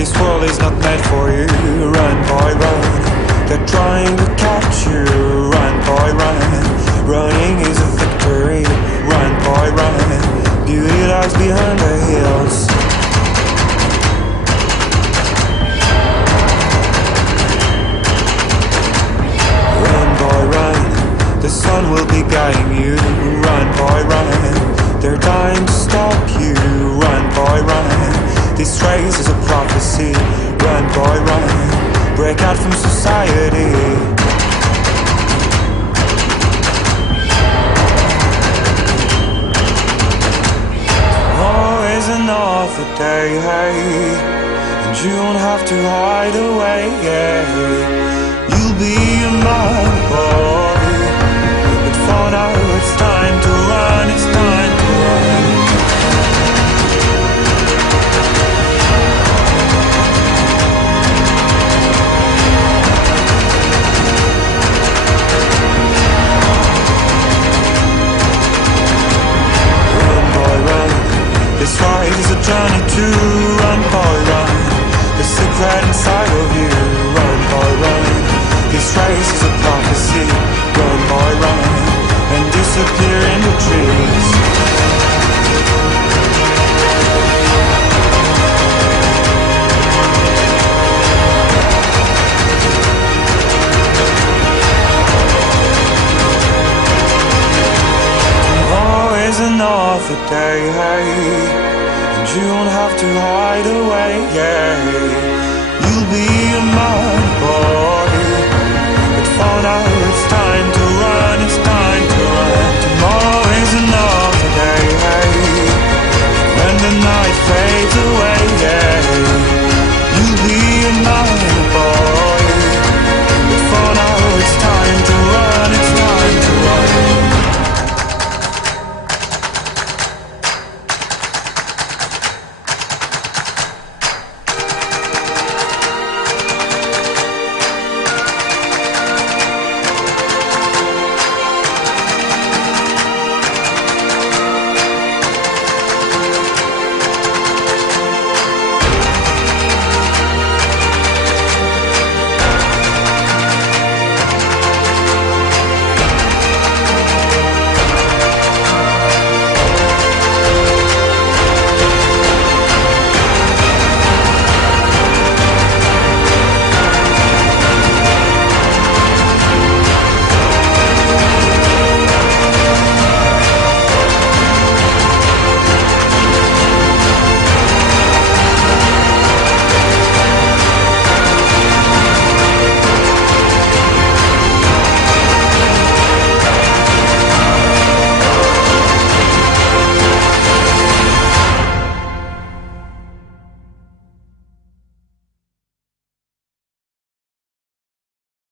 This world is not meant for you. Run, boy, run. They're trying to catch you. Run, boy, run. Running is a victory. Run, boy, run. Beauty lies behind the hills. Run, boy, run. The sun will be guiding you. Run, boy, run. They're dying to stop you. Run, boy, run. This race is a prophecy. Run, boy, run. Break out from society. Always another day, hey, and you don't have to hide away, yeah. You'll be a man, boy, but for now it's time to run, it's time to run. This ride is a journey to run, boy, run. The secret inside of you. Run, boy, run. This race is a prophecy. Run, boy, run. And disappear in the trees. Always another day, hey, and you don't have to hide away, yeah. You'll be a man.